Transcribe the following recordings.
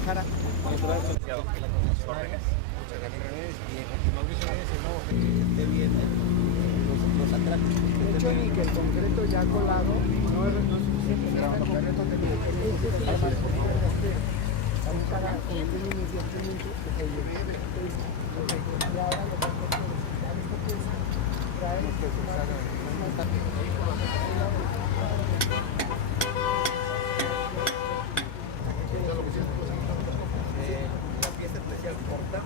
Guadalajara. Muchas gracias. De hecho, ni que el concreto ya colado no es suficiente, pero el concreto de para que tiene unos 10 minutos que se lleve. Y ahora lo que hay que traer que se la pieza especial corta.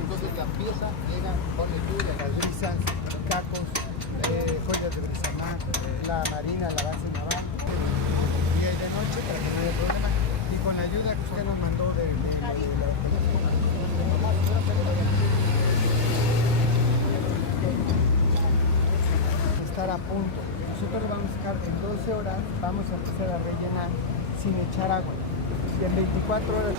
Entonces la pieza llega con el lluvia, las brisas, cacos, joyas de brisamar, la marina, la base naval, y de noche para que no haya problema. Y con la ayuda que usted nos mandó de la estar a punto. Nosotros vamos a estar en 12 horas, vamos a empezar a rellenar sin echar agua. Y en 24 horas.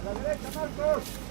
¡A la derecha, Marcos!